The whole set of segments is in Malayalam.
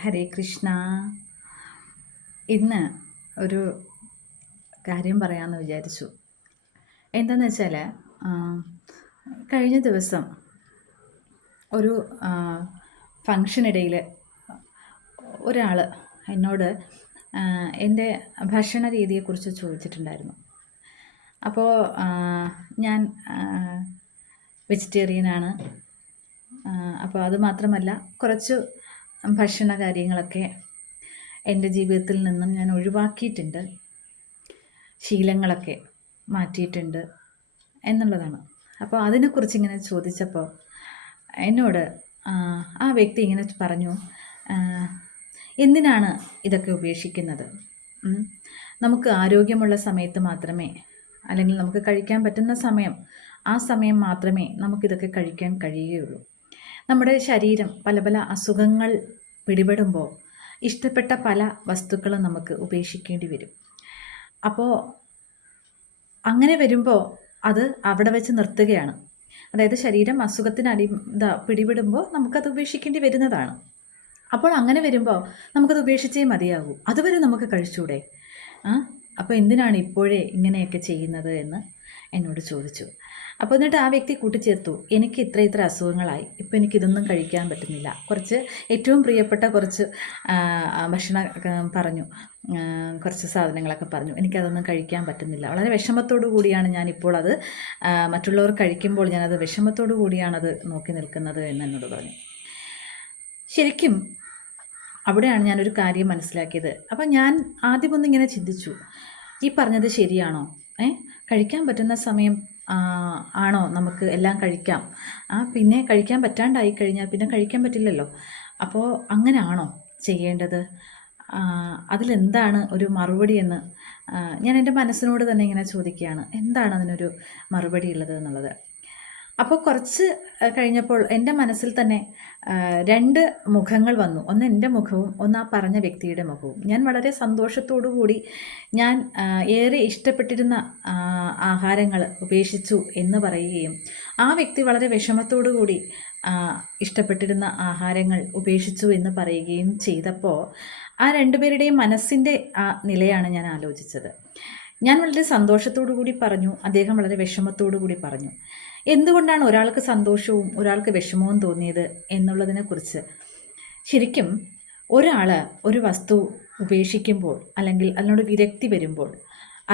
ഹരേ കൃഷ്ണ. ഇന്ന് ഒരു കാര്യം പറയാമെന്ന് വിചാരിച്ചു. എന്താണെന്ന് വെച്ചാൽ, കഴിഞ്ഞ ദിവസം ഒരു ഫങ്ഷനിടയിൽ ഒരാൾ എന്നോട് എൻ്റെ ഭക്ഷണ രീതിയെക്കുറിച്ച് ചോദിച്ചിട്ടുണ്ടായിരുന്നു. അപ്പോൾ ഞാൻ വെജിറ്റേറിയനാണ്. അപ്പോൾ അത് മാത്രമല്ല, കുറച്ച് ഭക്ഷണ കാര്യങ്ങളൊക്കെ എൻ്റെ ജീവിതത്തിൽ നിന്നും ഞാൻ ഒഴിവാക്കിയിട്ടുണ്ട്, ശീലങ്ങളൊക്കെ മാറ്റിയിട്ടുണ്ട് എന്നുള്ളതാണ്. അപ്പോൾ അതിനെക്കുറിച്ച് ഇങ്ങനെ ചോദിച്ചപ്പോൾ എന്നോട് ആ വ്യക്തി ഇങ്ങനെ പറഞ്ഞു, എന്തിനാണ് ഇതൊക്കെ ഉപേക്ഷിക്കുന്നത്? നമുക്ക് ആരോഗ്യമുള്ള സമയത്ത് മാത്രമേ, അല്ലെങ്കിൽ നമുക്ക് കഴിക്കാൻ പറ്റുന്ന സമയം, ആ സമയം മാത്രമേ നമുക്കിതൊക്കെ കഴിക്കാൻ കഴിയുകയുള്ളൂ. നമ്മുടെ ശരീരം പല പല അസുഖങ്ങൾ പിടിപെടുമ്പോൾ ഇഷ്ടപ്പെട്ട പല വസ്തുക്കളും നമുക്ക് ഉപേക്ഷിക്കേണ്ടി വരും. അപ്പോൾ അങ്ങനെ വരുമ്പോൾ അത് അവിടെ വെച്ച് നിർത്തുകയാണ്. അതായത് ശരീരം അസുഖത്തിന് പിടിപെടുമ്പോൾ നമുക്കത് ഉപേക്ഷിക്കേണ്ടി വരുന്നതാണ്. അപ്പോൾ അങ്ങനെ വരുമ്പോൾ നമുക്കത് ഉപേക്ഷിച്ചേ മതിയാകൂ. അതുവരെ നമുക്ക് കഴിച്ചൂടെ? അപ്പോൾ എന്തിനാണ് ഇപ്പോഴേ ഇങ്ങനെയൊക്കെ ചെയ്യുന്നത് എന്ന് എന്നോട് ചോദിച്ചു. അപ്പോൾ എന്നിട്ട് ആ വ്യക്തി കൂട്ടിച്ചേർത്തു, എനിക്ക് ഇത്ര അസുഖങ്ങളായി, ഇപ്പോൾ എനിക്കിതൊന്നും കഴിക്കാൻ പറ്റുന്നില്ല. കുറച്ച് ഏറ്റവും പ്രിയപ്പെട്ട കുറച്ച് ഭക്ഷണം പറഞ്ഞു, കുറച്ച് സാധനങ്ങളൊക്കെ പറഞ്ഞു. എനിക്കതൊന്നും കഴിക്കാൻ പറ്റുന്നില്ല. വളരെ വിഷമത്തോടു കൂടിയാണ് ഞാനിപ്പോൾ അത് മറ്റുള്ളവർ കഴിക്കുമ്പോൾ ഞാനത് വിഷമത്തോടു കൂടിയാണത് നോക്കി നിൽക്കുന്നത് എന്ന് എന്നോട് പറഞ്ഞു. ശരിക്കും അവിടെയാണ് ഞാനൊരു കാര്യം മനസ്സിലാക്കിയത്. അപ്പം ഞാൻ ആദ്യമൊന്നിങ്ങനെ ചിന്തിച്ചു, ഈ പറഞ്ഞത് ശരിയാണോ? കഴിക്കാൻ പറ്റുന്ന സമയം ആണോ നമുക്ക് എല്ലാം കഴിക്കാം? പിന്നെ കഴിക്കാൻ പറ്റാണ്ടായി കഴിഞ്ഞാൽ പിന്നെ കഴിക്കാൻ പറ്റില്ലല്ലോ. അപ്പോൾ അങ്ങനെ ആണോ ചെയ്യേണ്ടത്? അതിലെന്താണ് ഒരു മറുപടി എന്ന് ഞാൻ എൻ്റെ മനസ്സിനോട് തന്നെ ഇങ്ങനെ ചോദിക്കുകയാണ്, എന്താണ് അതിനൊരു മറുപടി ഉള്ളത് എന്നുള്ളത്. അപ്പോൾ കുറച്ച് കഴിഞ്ഞപ്പോൾ എൻ്റെ മനസ്സിൽ തന്നെ രണ്ട് മുഖങ്ങൾ വന്നു. ഒന്ന് എൻ്റെ മുഖവും ഒന്ന് ആ പറഞ്ഞ വ്യക്തിയുടെ മുഖവും. ഞാൻ വളരെ സന്തോഷത്തോടു കൂടി ഞാൻ ഏറെ ഇഷ്ടപ്പെട്ടിരുന്ന ആഹാരങ്ങൾ ഉപേക്ഷിച്ചു എന്ന് പറയുകയും, ആ വ്യക്തി വളരെ വിഷമത്തോടു കൂടി ഇഷ്ടപ്പെട്ടിരുന്ന ആഹാരങ്ങൾ ഉപേക്ഷിച്ചു എന്ന് പറയുകയും ചെയ്തപ്പോൾ ആ രണ്ടുപേരുടെയും മനസ്സിൻ്റെ ആ നിലയാണ് ഞാൻ ആലോചിച്ചത്. ഞാൻ വളരെ സന്തോഷത്തോടു കൂടി പറഞ്ഞു, അദ്ദേഹം വളരെ വിഷമത്തോടു കൂടി പറഞ്ഞു. എന്തുകൊണ്ടാണ് ഒരാൾക്ക് സന്തോഷവും ഒരാൾക്ക് വിഷമവും തോന്നിയത് എന്നുള്ളതിനെക്കുറിച്ച്. ശരിക്കും ഒരാൾ ഒരു വസ്തു ഉപേക്ഷിക്കുമ്പോൾ, അല്ലെങ്കിൽ അതിനോട് വിരക്തി വരുമ്പോൾ,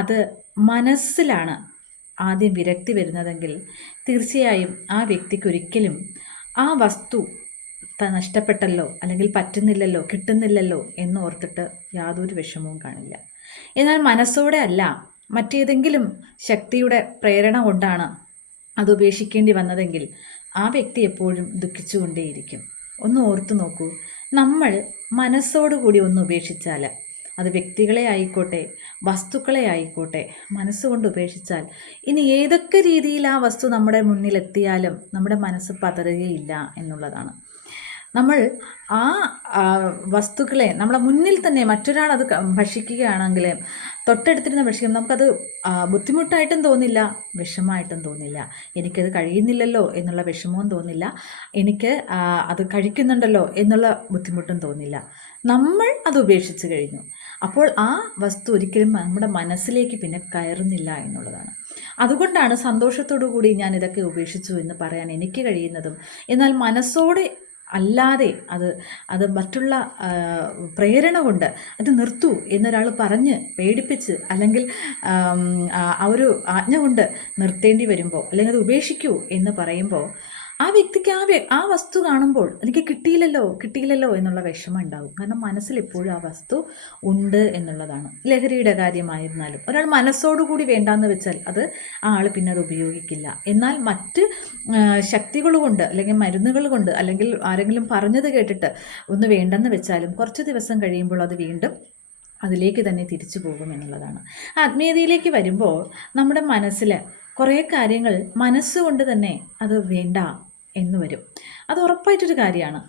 അത് മനസ്സിലാണ് ആദ്യം വിരക്തി വരുന്നതെങ്കിൽ തീർച്ചയായും ആ വ്യക്തിക്കൊരിക്കലും ആ വസ്തു നഷ്ടപ്പെട്ടല്ലോ, അല്ലെങ്കിൽ പറ്റുന്നില്ലല്ലോ, കിട്ടുന്നില്ലല്ലോ എന്ന് ഓർത്തിട്ട് യാതൊരു വിഷമവും കാണില്ല. എന്നാൽ മനസ്സോടെ അല്ല, മറ്റേതെങ്കിലും ശക്തിയുടെ പ്രേരണ കൊണ്ടാണ് അത് ഉപേക്ഷിക്കേണ്ടി വന്നതെങ്കിൽ ആ വ്യക്തി എപ്പോഴും ദുഃഖിച്ചുകൊണ്ടേയിരിക്കും. ഒന്ന് ഓർത്തു നോക്കൂ, നമ്മൾ മനസ്സോടുകൂടി ഒന്ന് ഉപേക്ഷിച്ചാൽ, അത് വ്യക്തികളെ ആയിക്കോട്ടെ വസ്തുക്കളെ ആയിക്കോട്ടെ, മനസ്സുകൊണ്ട് ഉപേക്ഷിച്ചാൽ ഇനി ഏതൊക്കെ രീതിയിൽ ആ വസ്തു നമ്മുടെ മുന്നിലെത്തിയാലും നമ്മുടെ മനസ്സ് പതറുകയില്ല എന്നുള്ളതാണ്. നമ്മൾ ആ വസ്തുക്കളെ നമ്മളെ മുന്നിൽ തന്നെ മറ്റൊരാൾ അത് ഭക്ഷിക്കുകയാണെങ്കിൽ, തൊട്ടടുത്തിരുന്ന് ഭക്ഷിക്കും, നമുക്കത് ബുദ്ധിമുട്ടായിട്ടും തോന്നില്ല, വിഷമമായിട്ടും തോന്നില്ല. എനിക്കത് കഴിയുന്നില്ലല്ലോ എന്നുള്ള വിഷമവും തോന്നില്ല, എനിക്ക് അത് കഴിക്കുന്നുണ്ടല്ലോ എന്നുള്ള ബുദ്ധിമുട്ടും തോന്നില്ല. നമ്മൾ അത് ഉപേക്ഷിച്ച് കഴിഞ്ഞു. അപ്പോൾ ആ വസ്തു ഒരിക്കലും നമ്മുടെ മനസ്സിലേക്ക് പിന്നെ കയറുന്നില്ല എന്നുള്ളതാണ്. അതുകൊണ്ടാണ് സന്തോഷത്തോടു കൂടി ഞാൻ ഇതൊക്കെ ഉപേക്ഷിച്ചു എന്ന് പറയാൻ എനിക്ക് കഴിയുന്നതും. എന്നാൽ മനസ്സോടെ അല്ലാതെ അത് മറ്റുള്ള പ്രേരണ കൊണ്ട് അത് നിർത്തൂ എന്നൊരാൾ പറഞ്ഞ് പേടിപ്പിച്ച്, അല്ലെങ്കിൽ ആ ഒരു ആജ്ഞ കൊണ്ട് നിർത്തേണ്ടി വരുമ്പോൾ, അല്ലെങ്കിൽ അത് ഉപേക്ഷിക്കൂ എന്ന് പറയുമ്പോൾ ആ വ്യക്തിക്ക് ആ വസ്തു കാണുമ്പോൾ എനിക്ക് കിട്ടിയില്ലല്ലോ എന്നുള്ള വിഷമം ഉണ്ടാകും. കാരണം മനസ്സിൽ എപ്പോഴും ആ വസ്തു ഉണ്ട് എന്നുള്ളതാണ്. ലഹരിയുടെ കാര്യമായിരുന്നാലും ഒരാൾ മനസ്സോടുകൂടി വേണ്ടാന്ന് വെച്ചാൽ അത് ആ ആൾ പിന്നെ അത് ഉപയോഗിക്കില്ല. എന്നാൽ മറ്റ് ശക്തികൾ കൊണ്ട്, അല്ലെങ്കിൽ മരുന്നുകൾ കൊണ്ട്, അല്ലെങ്കിൽ ആരെങ്കിലും പറഞ്ഞത് കേട്ടിട്ട് ഒന്ന് വേണ്ടെന്ന് വെച്ചാലും കുറച്ച് ദിവസം കഴിയുമ്പോൾ അത് വീണ്ടും അതിലേക്ക് തന്നെ തിരിച്ചു പോകും എന്നുള്ളതാണ്. ആത്മീയതയിലേക്ക് വരുമ്പോൾ നമ്മുടെ മനസ്സിൽ കുറേ കാര്യങ്ങൾ മനസ്സുകൊണ്ട് തന്നെ അത് വേണ്ട എന്ന് വരും. അത് ഉറപ്പായിട്ടൊരു കാര്യമാണ്,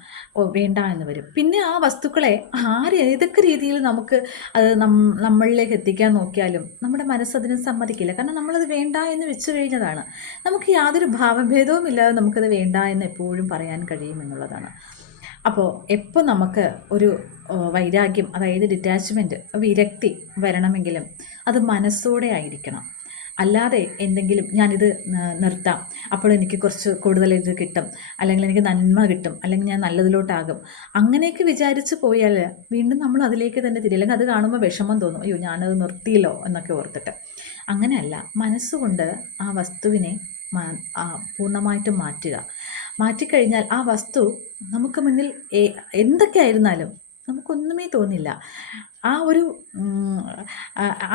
വേണ്ട എന്ന് വരും. പിന്നെ ആ വസ്തുക്കളെ ഏതൊക്കെ രീതിയിൽ നമുക്ക് അത് നമ്മളിലേക്ക് എത്തിക്കാൻ നോക്കിയാലും നമ്മുടെ മനസ്സതിന് സമ്മതിക്കില്ല. കാരണം നമ്മളത് വേണ്ട എന്ന് വെച്ചു കഴിഞ്ഞതാണ്. നമുക്ക് യാതൊരു ഭാവഭേദവും ഇല്ലാതെ നമുക്കത് വേണ്ട എന്ന് എപ്പോഴും പറയാൻ കഴിയുമെന്നുള്ളതാണ്. അപ്പോൾ എപ്പോൾ നമുക്ക് ഒരു വൈരാഗ്യം, അതായത് ഡിറ്റാച്ച്മെൻറ്റ്, വിരക്തി വരണമെങ്കിലും അത് മനസ്സോടെ ആയിരിക്കണം. അല്ലാതെ എന്തെങ്കിലും ഞാനിത് നിർത്താം, അപ്പോൾ എനിക്ക് കുറച്ച് കൂടുതൽ ഇത് കിട്ടും, അല്ലെങ്കിൽ എനിക്ക് നന്മ കിട്ടും, അല്ലെങ്കിൽ ഞാൻ നല്ലതിലോട്ടാകും, അങ്ങനെയൊക്കെ വിചാരിച്ച് പോയാൽ വീണ്ടും നമ്മൾ അതിലേക്ക് തന്നെ തിരിയും. അല്ലെങ്കിൽ അത് കാണുമ്പോൾ വിഷമം തോന്നും, അയ്യോ ഞാനത് നിർത്തിയില്ലോ എന്നൊക്കെ ഓർത്തിട്ട്. അങ്ങനെയല്ല, മനസ്സുകൊണ്ട് ആ വസ്തുവിനെ പൂർണ്ണമായിട്ടും മാറ്റുക. മാറ്റിക്കഴിഞ്ഞാൽ ആ വസ്തു നമുക്ക് മുന്നിൽ എന്തൊക്കെയായിരുന്നാലും നമുക്കൊന്നുമേ തോന്നില്ല. ആ ഒരു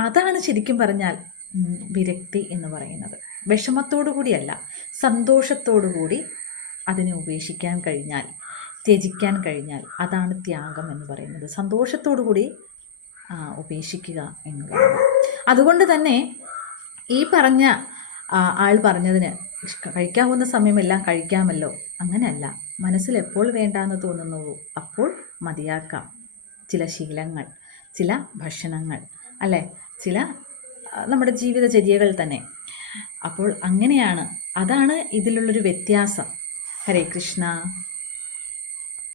അതാണ് ശരിക്കും പറഞ്ഞാൽ വിരക്തി എന്ന് പറയുന്നത്. വിഷമത്തോടു കൂടിയല്ല, സന്തോഷത്തോടു കൂടി അതിനെ ഉപേക്ഷിക്കാൻ കഴിഞ്ഞാൽ, ത്യജിക്കാൻ കഴിഞ്ഞാൽ അതാണ് ത്യാഗം എന്ന് പറയുന്നത്. സന്തോഷത്തോടു കൂടി ഉപേക്ഷിക്കുക എന്നുള്ളത്. അതുകൊണ്ട് തന്നെ ഈ പറഞ്ഞ ആൾ പറഞ്ഞതിന് കഴിക്കാവുന്ന സമയമെല്ലാം കഴിക്കാമല്ലോ, അങ്ങനെയല്ല. മനസ്സിൽ എപ്പോൾ വേണ്ടാന്ന് തോന്നുന്നുവോ അപ്പോൾ മതിയാക്കാം. ചില ശീലങ്ങൾ, ചില ഭക്ഷണങ്ങൾ, അല്ലേ, ചില നമ്മുടെ ജീവിതചര്യകൾ തന്നെ. അപ്പോൾ അങ്ങനെയാണ്, അതാണ് ഇതിലുള്ളൊരു വ്യത്യാസം. ഹരേ കൃഷ്ണ.